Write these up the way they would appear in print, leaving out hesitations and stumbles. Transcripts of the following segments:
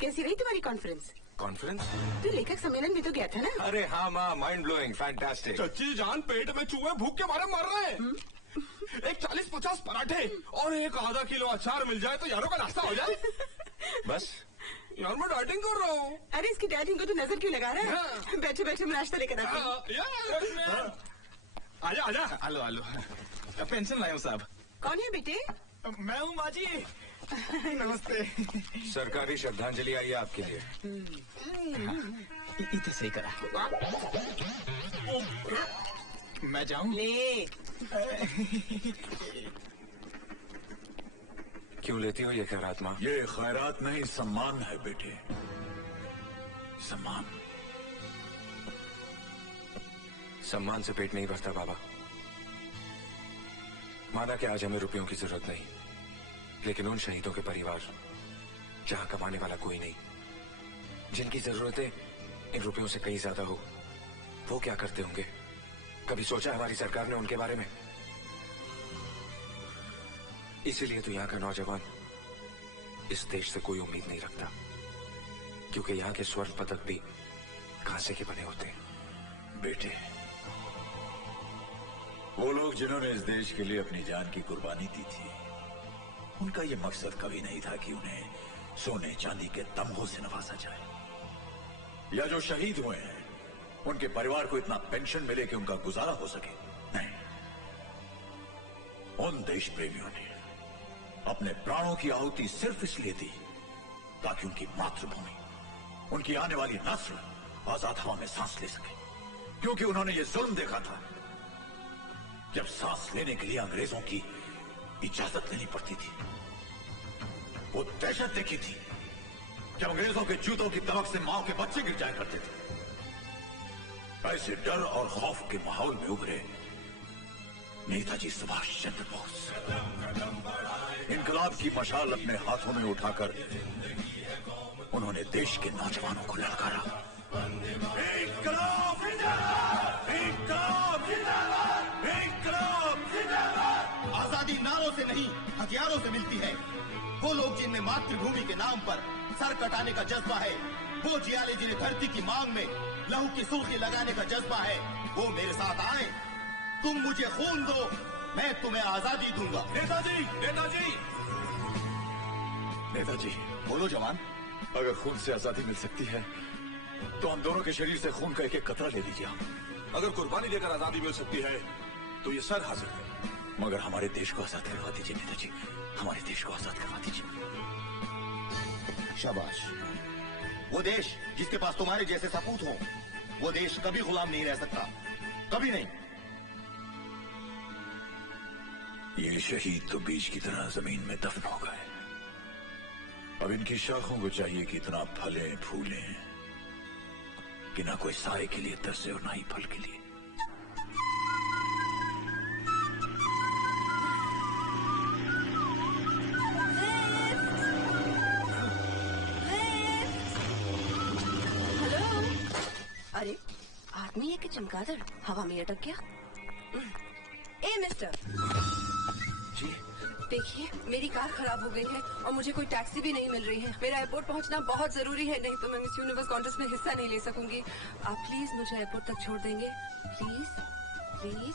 कैसी रही तुम्हारी कॉन्फ्रेंस? कॉन्फ्रेंस? तू लेखक सम्मेलन में तो गया था ना? अरे हाँ माँ, माइंड ब्लोइंग, फैंटास्टिक। चच्ची जान, पेट में चूहे भूख के मारे मर रहे हैं। एक 40-50 पराठे और एक आधा किलो अचार मिल जाए तो यारों का नाश्ता हो जाए। बस यार मैं डाइटिंग कर रहा हूँ। अरे इसकी डाइटिंग को तो नजर क्यों लगा रहा है? बैठे बैठे मैं नाश्ता लेकर आती हूँ। आजा आजा। आलो आलो, पेंशन लाया साहब। कौन है बेटे? मैं हूँ माँ जी। नमस्ते। सरकारी श्रद्धांजलि आई है आपके लिए। इतने सही करा। मैं जाऊँ? ले। क्यों लेती हो ये खैरात माँ? ये खैरात नहीं, सम्मान है बेटे, सम्मान। सम्मान से पेट नहीं भरता बाबा। माना कि आज हमें रुपयों की जरूरत नहीं, लेकिन उन शहीदों के परिवार जहां कमाने वाला कोई नहीं, जिनकी जरूरतें इन रुपयों से कहीं ज्यादा हो, वो क्या करते होंगे? कभी सोचा हमारी सरकार ने उनके बारे में? इसीलिए तो यहाँ का नौजवान इस देश से कोई उम्मीद नहीं रखता, क्योंकि यहाँ के स्वर्ण पदक भी कांसे के बने होते हैं। बेटे, वो लोग जिन्होंने इस देश के लिए अपनी जान की कुर्बानी दी थी, उनका ये मकसद कभी नहीं था कि उन्हें सोने चांदी के तमगों से नवाजा जाए, या जो शहीद हुए हैं उनके परिवार को इतना पेंशन मिले कि उनका गुजारा हो सके। नहीं, उन देश प्रेमियों ने अपने प्राणों की आहुति सिर्फ इसलिए दी ताकि उनकी मातृभूमि, उनकी आने वाली नस्ल आजाद हवा में सांस ले सके। क्योंकि उन्होंने ये जुल्म देखा था, जब सांस लेने के लिए अंग्रेजों की इजाजत लेनी पड़ती थी। वो दहशत देखी थी जब अंग्रेजों के जूतों की तवक से मां के बच्चे गिर जाया करते थे। ऐसे डर और खौफ के माहौल में उभरे नेताजी सुभाष चंद्र बोस। इनकलाब की मशाल अपने हाथों में उठाकर उन्होंने देश के नौजवानों को ललकारा, इनकलाब जिंदाबाद, इनकलाब जिंदाबाद, इनकलाब जिंदाबाद। आजादी नारों से नहीं, हथियारों से मिलती है। वो लोग जिनमें मातृभूमि के नाम पर सर कटाने का जज्बा है, वो जियाले जिन्हें धरती की मांग में लहू की सुर्खी लगाने का जज्बा है, वो मेरे साथ आए। तुम मुझे खून दो, मैं तुम्हें आजादी दूंगा। नेताजी, नेताजी, नेताजी, बोलो जवान। अगर खून से आजादी मिल सकती है तो हम दोनों के शरीर से खून का एक एक कतरा ले लीजिए। अगर कुर्बानी देकर आजादी मिल सकती है तो ये सर हाजिर है। मगर हमारे देश को आजाद करवा दीजिए नेताजी, हमारे देश को आजाद करवा दीजिए। शाबाश। वो देश जिसके पास तुम्हारे जैसे सपूत हो, वो देश कभी गुलाम नहीं रह सकता, कभी नहीं। ये शहीद तो बीज की तरह जमीन में दफन हो गए। अब इनकी शाखों को चाहिए कि इतना फलें फूलें कि ना कोई साए के लिए तरसे और ना ही फल के लिए। अरे आदमी है कि चमगादड़ हवा में अटक गया। ए मिस्टर जी, देखिए मेरी कार खराब हो गई है और मुझे कोई टैक्सी भी नहीं मिल रही है। मेरा एयरपोर्ट पहुंचना बहुत जरूरी है, नहीं तो मैं मिस यूनिवर्स कॉन्टेस्ट में हिस्सा नहीं ले सकूंगी। आप प्लीज मुझे एयरपोर्ट तक छोड़ देंगे, प्लीज प्लीज।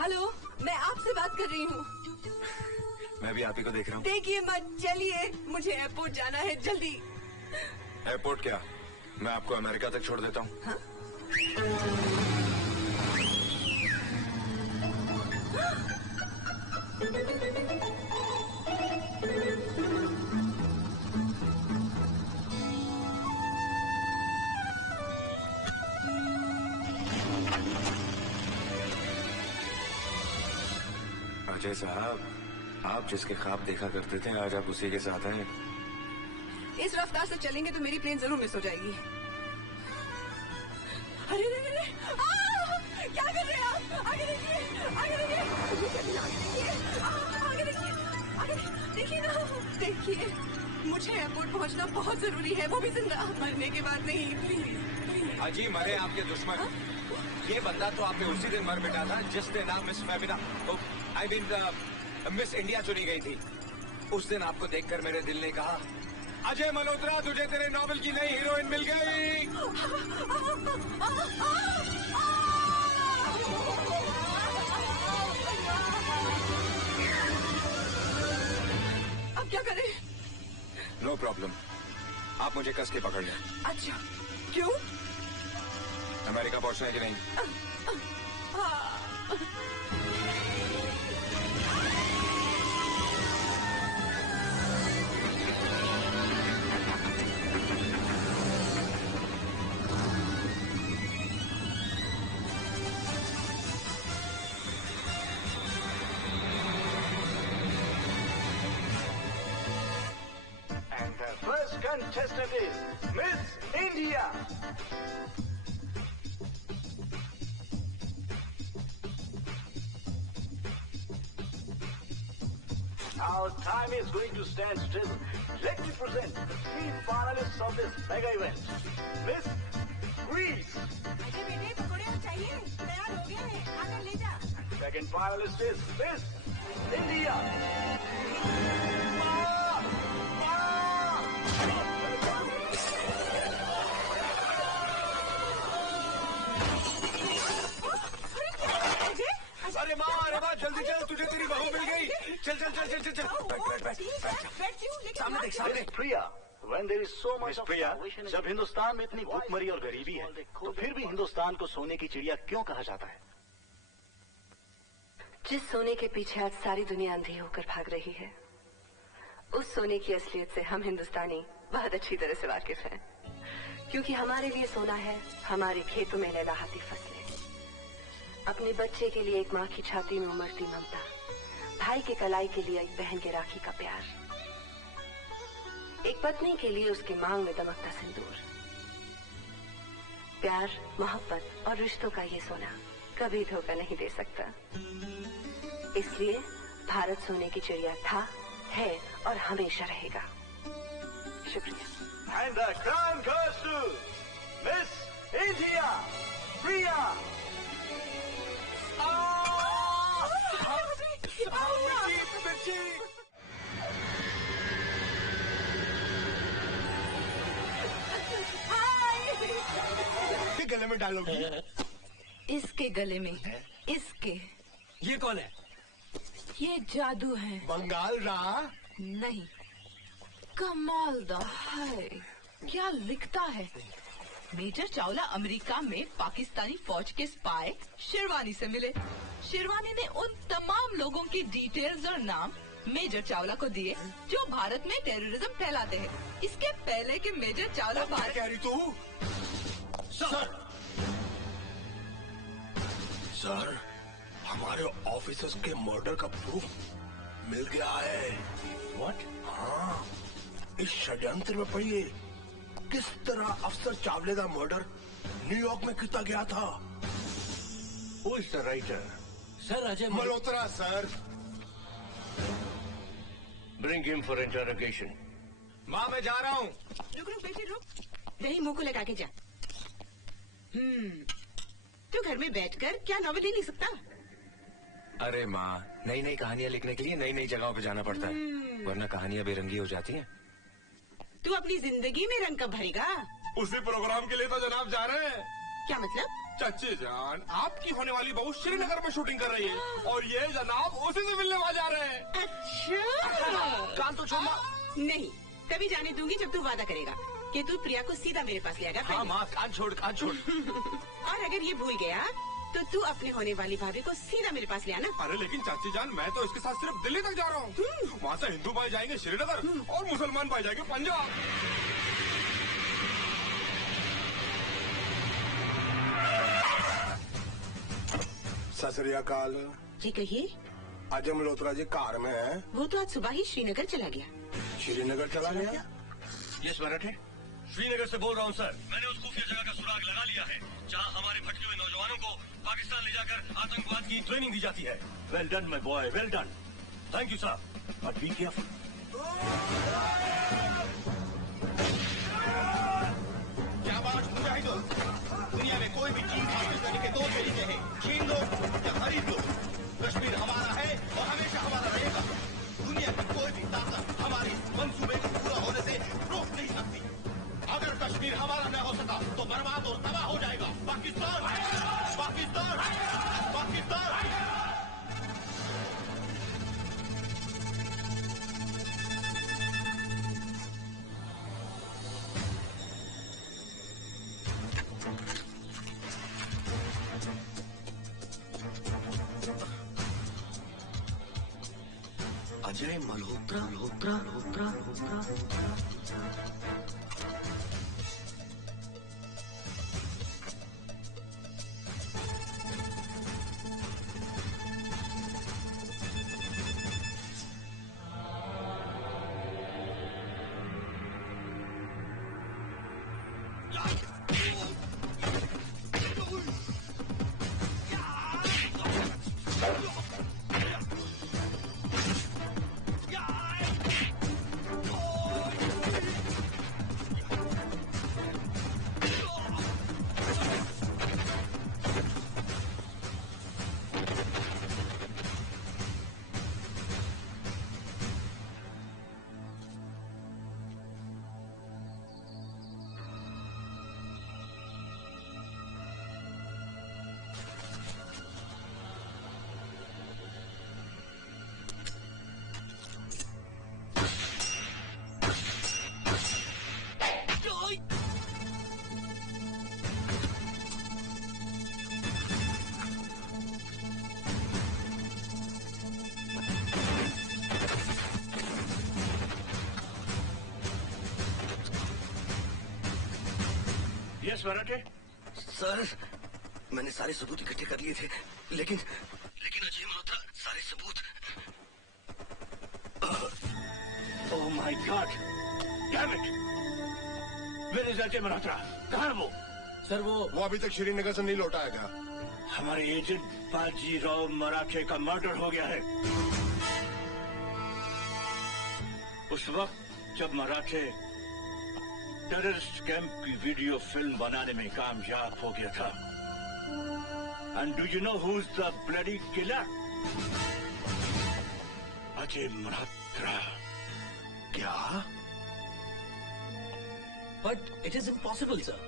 हेलो, मैं आपसे बात कर रही हूँ। मैं भी आप ही को देख रहा हूँ। देखिए मत, चलिए मुझे एयरपोर्ट जाना है, जल्दी। एयरपोर्ट क्या, मैं आपको अमेरिका तक छोड़ देता हूँ। हाँ? अजय साहब, आप जिसके ख्वाब देखा करते थे आज आप उसी के साथ हैं। इस रफ्तार से चलेंगे तो मेरी प्लेन जरूर मिस हो जाएगी। अरे अरे क्या कर रहे हैं आप? आगे देखिए, आगे देखिए, आगे देखिए, आगे देखिए ना, देखिए मुझे एयरपोर्ट पहुंचना बहुत जरूरी है, वो भी जिंदा, मरने के बाद नहीं। प्लीज। अजी मरे आपके दुश्मन। ये बंदा तो आपने उसी दिन मर मिटा था जिस दिन आप miss Femina, I mean miss India चुनी गई थी। उस दिन आपको देखकर मेरे दिल ने कहा, अजय मल्होत्रा, तुझे तेरे नॉवेल की नई हीरोइन मिल गई। अब क्या करें? नो प्रॉब्लम, आप मुझे कस के पकड़ लें। अच्छा, क्यों? अमेरिका पहुंचना है कि नहीं? First contestant is Miss India. Our time is going to stand still. Let me present the three finalists of this mega event. Miss Greece. Second finalist is Miss India. अरे माँ, जल्दी चल, तुझे तेरी बहू मिल गई। चल चल चल चल चल चल, बैठ। सामने देख, सामने। प्रिया, when there is so much of starvation, जब हिंदुस्तान में इतनी भूखमरी और गरीबी है, तो फिर भी हिंदुस्तान को सोने की चिड़िया क्यों कहा जाता है? जिस सोने के पीछे आज सारी दुनिया अंधी होकर भाग रही है, उस सोने की असलियत से हम हिंदुस्तानी बहुत अच्छी तरह से वाकिफ हैं, क्योंकि हमारे लिए सोना है हमारे खेतों में लहलहाती फसलें, अपने बच्चे के लिए एक माँ की छाती में उमड़ती ममता, भाई के कलाई के लिए एक बहन के राखी का प्यार, एक पत्नी के लिए उसकी मांग में दमकता सिंदूर। प्यार, मोहब्बत और रिश्तों का ये सोना कभी धोखा नहीं दे सकता। इसलिए भारत सोने की चिड़िया था, है और हमेशा रहेगा। शुक्रिया। And the crown goes to Miss India, Priya. गले में डालोगी? इसके गले में, इसके। ये कौन है? ये जादू है। बंगाल रहा? नहीं, कमाल दा है। क्या लिखता है? मेजर चावला अमेरिका में पाकिस्तानी फौज के स्पाई शेरवानी से मिले। शेरवानी ने उन तमाम लोगों की डिटेल्स और नाम मेजर चावला को दिए जो भारत में टेररिज्म फैलाते हैं। इसके पहले कि मेजर चावला भारत। कह रही तू? सर, हमारे ऑफिसर्स के मर्डर का प्रूफ मिल गया है। What? हाँ, इस षड्यंत्र में पढ़िए किस तरह अफसर चावले का मर्डर न्यूयॉर्क में किया गया था। Who is the writer? Sir Ajay Malhotra sir. Bring him for interrogation. माँ मैं जा रहा हूँ। रुक रुक बेटी रुक, दही मुंह को लगा के जा। तू घर में बैठकर क्या नॉवेल ही नहीं सकता? अरे माँ, नई नई कहानियाँ लिखने के लिए नई नई जगहों पे जाना पड़ता है, वरना कहानियाँ बेरंगी हो जाती हैं। तू अपनी जिंदगी में रंग कब भरेगा? उसी प्रोग्राम के लिए तो जनाब जा रहे हैं। क्या मतलब? चच्ची जान, आपकी होने वाली बहू श्रीनगर में शूटिंग कर रही है और ये जनाब उसी से मिलने वहाँ जा रहे हैं। अच्छा, कान तो छोड़ना। नहीं, तभी जाने दूंगी जब तू वादा करेगा कि तू प्रिया को सीधा मेरे पास ले आएगा। हाँ माँ, कान छोड़ कान छोड़। और अगर ये भूल गया तो तू अपने होने वाली भाभी को सीधा मेरे पास ले आना। अरे लेकिन चाची जान, मैं तो इसके साथ सिर्फ दिल्ली तक जा रहा हूँ। वहाँ से हिंदू भाई जाएंगे श्रीनगर और मुसलमान भाई जाएंगे पंजाब। सत श्री अकाल जी कहिए। अजय मल्होत्रा जी कार में है। वो तो आज सुबह ही श्रीनगर चला गया। श्रीनगर चला गया? Yes, मराठे। श्रीनगर से बोल रहा हूँ सर। मैंने उस खुफिया जगह का सुराग लगा लिया है जहाँ हमारे भटके हुए नौजवानों को पाकिस्तान ले जाकर आतंकवाद की ट्रेनिंग दी जाती है। Well done, my boy. Well done. Thank you sir. But be careful. क्या बात मुजाहिदों? दुनिया में कोई भी चीज हासिल करने के दो तरीके हैं, छीन लो या खरीद लो। कश्मीर हमारा है और हमेशा हमारा रहेगा। दुनिया की कोई भी ताकत बर्बाद और तबाह हो जाएगा। पाकिस्तान, पाकिस्तान, पाकिस्तान। अजय मल्होत्रा, मल्होत्रा, मल्होत्रा, मल्होत्रा। यस मराठे। सर, मैंने सारे सबूत इकट्ठे कर लिए थे, लेकिन अजय मल्होत्रा सारे सबूत। Oh my God, damn it! Where is Ajay Malhotra? कहाँ है वो? सर वो अभी तक श्रीनगर से नहीं लौटा है। हमारे एजेंट बाजीराव मराठे का मर्डर हो गया है। उस वक्त जब मराठे टेररिस्ट कैंप की वीडियो फिल्म बनाने में कामयाब हो गया था। And do you know who is the bloody killer? Ajay Malhotra. क्या? But it is impossible sir.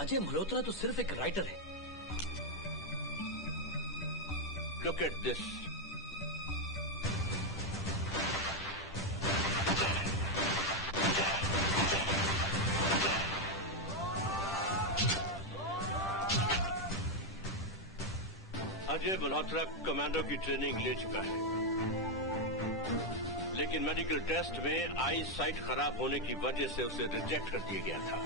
Ajay Malhotra तो सिर्फ एक राइटर है। Look at this. Ajay Malhotra commando की ट्रेनिंग ले चुका है, लेकिन मेडिकल टेस्ट में आई साइट खराब होने की वजह से उसे रिजेक्ट कर दिया गया था।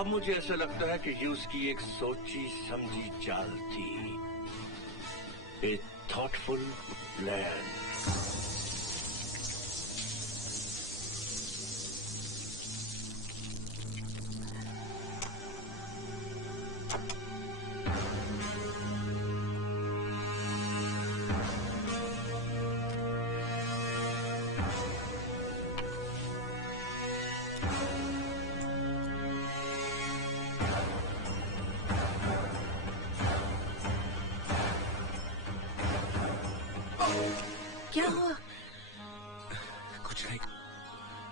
अब मुझे ऐसा लगता है कि ये उसकी एक सोची समझी चाल थी, ए थॉटफुल प्लान। क्या हुआ? कुछ नहीं।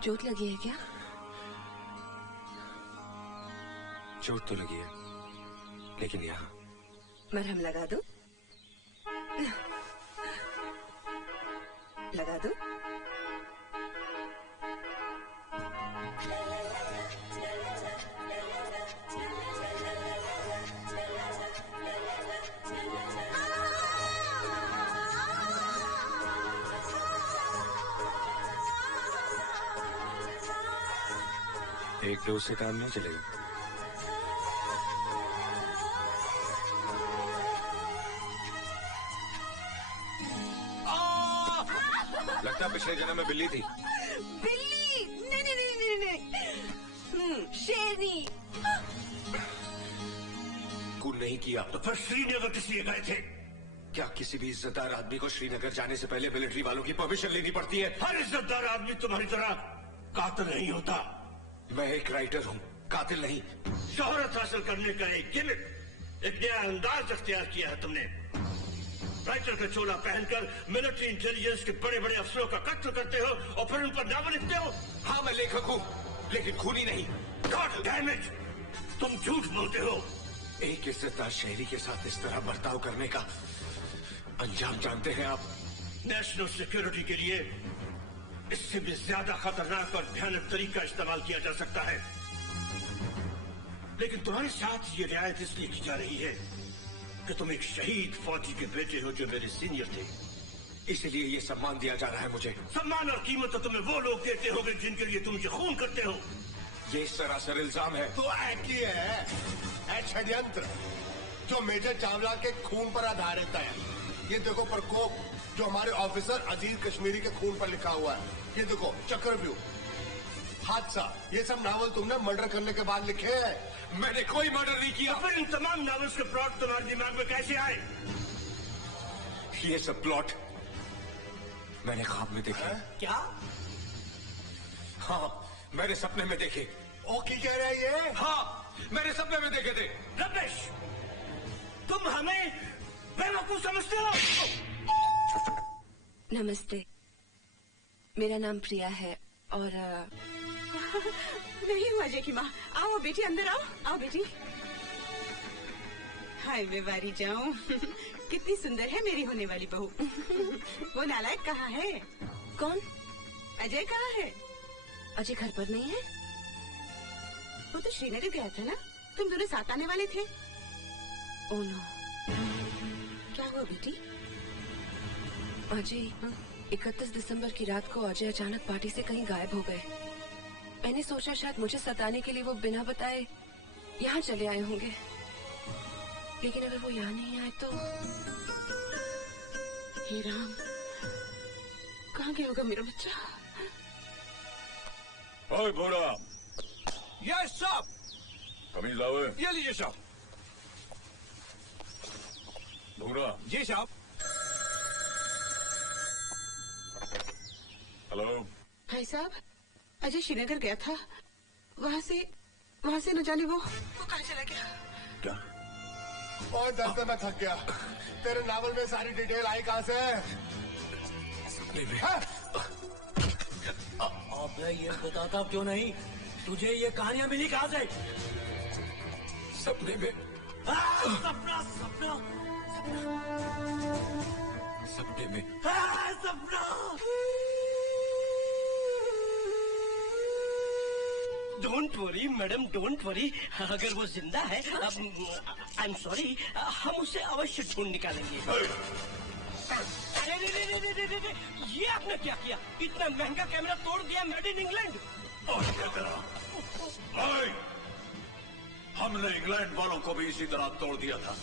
चोट लगी है क्या? चोट तो लगी है, लेकिन यहाँ मरहम लगा दूं? लगा दूं? एक डोज से काम नहीं चलेगा। लगता पिछले जन्म में बिल्ली थी। बिल्ली? नहीं नहीं नहीं नहीं नहीं, शेरनी। खून नहीं किया तो फिर श्रीनगर किस लिए गए थे? क्या किसी भी इज्जतदार आदमी को श्रीनगर जाने से पहले मिलिट्री वालों की परमिशन लेनी पड़ती है? हर इज्जतदार आदमी तुम्हारी तरह कातिल नहीं होता। मैं एक राइटर हूँ, कातिल नहीं। शोहरत हासिल करने का एक गिमिक, एक नया अंदाज अख्तियार किया है तुमने। राइटर का चोला पहनकर मिलिट्री इंटेलिजेंस के बड़े बड़े अफसरों का कत्ल करते हो और फिर उन पर नाम लिखते हो। हाँ मैं लेखक हूँ, लेकिन खूनी नहीं। God damn it! तुम झूठ बोलते हो। एक इज्जतदार शहरी के साथ इस तरह बर्ताव करने का अंजाम जानते हैं आप? नेशनल सिक्योरिटी के लिए इससे भी ज्यादा खतरनाक और भयानक तरीका इस्तेमाल किया जा सकता है, लेकिन तुम्हारे साथ ये रियायत इसलिए की जा रही है कि तुम एक शहीद फौजी के बेटे हो जो मेरे सीनियर थे, इसलिए ये सम्मान दिया जा रहा है मुझे। सम्मान और कीमत तो तुम्हें वो लोग देते होंगे जिनके लिए तुम ये खून करते हो। ये सरासर इल्जाम है। तो एक ही है षड्यंत्र जो मेजर चावला के खून पर आधारित है। ये देखो प्रकोप जो हमारे ऑफिसर अजीज कश्मीरी के खून पर लिखा हुआ है। ये देखो चक्रव्यूह, हादसा, ये सब नावल तुमने मर्डर करने के बाद लिखे हैं। मैंने कोई मर्डर नहीं किया। तो फिर इन तमाम नॉवेल्स के प्लॉट तुम्हारे दिमाग में कैसे आए? ये सब प्लॉट मैंने ख्वाब में देखे। क्या? हाँ, मैंने सपने में देखे। ओ की कह रहा है ये? हाँ, मैंने सपने में देखे थे। रमेश, तुम हमें बेवकूफ समझते हो? नमस्ते, मेरा नाम प्रिया है और नहीं हुआ जय की माँ। आओ बेटी, अंदर आओ। आओ बेटी। हाय मैं बारी जाऊं। कितनी सुंदर है मेरी होने वाली बहू। वो नालायक कहाँ है? कौन? अजय कहाँ है? अजय घर पर नहीं है। वो तो श्रीनगर गया था ना, तुम दोनों साथ आने वाले थे। Oh no. क्या हुआ बेटी? अजय 31 दिसंबर की रात को अजय अचानक पार्टी से कहीं गायब हो गए। मैंने सोचा शायद मुझे सताने के लिए वो बिना बताए यहाँ चले आए होंगे, लेकिन अगर वो यहाँ नहीं आए तो हे राम, कहाँ गया होगा मेरा बच्चा? ओए भोरा, यस साहब। कमीज लाओ। ये लीजिए साहब। भोरा। जी साहब। हेलो। भाई साहब, अजय श्रीनगर गया था, वहाँ से न जाने वो कहाँ चला गया? क्या? और दर्द में थक गया। तेरे नावल में सारी डिटेल आई कहाँ से? अबे ये बताता क्यों नहीं? तुझे ये कहानियां मिली कहाँ से? सपने में। सपना सपना सपने में। सपना। Don't worry madam, don't worry. अगर वो जिंदा है, आई एम सॉरी, हम उसे अवश्य ढूंढ निकालेंगे। अरे ये आपने क्या किया? इतना महंगा कैमरा तोड़ दिया, मेड इन इंग्लैंड। हमने इंग्लैंड वालों को भी इसी तरह तोड़ दिया था।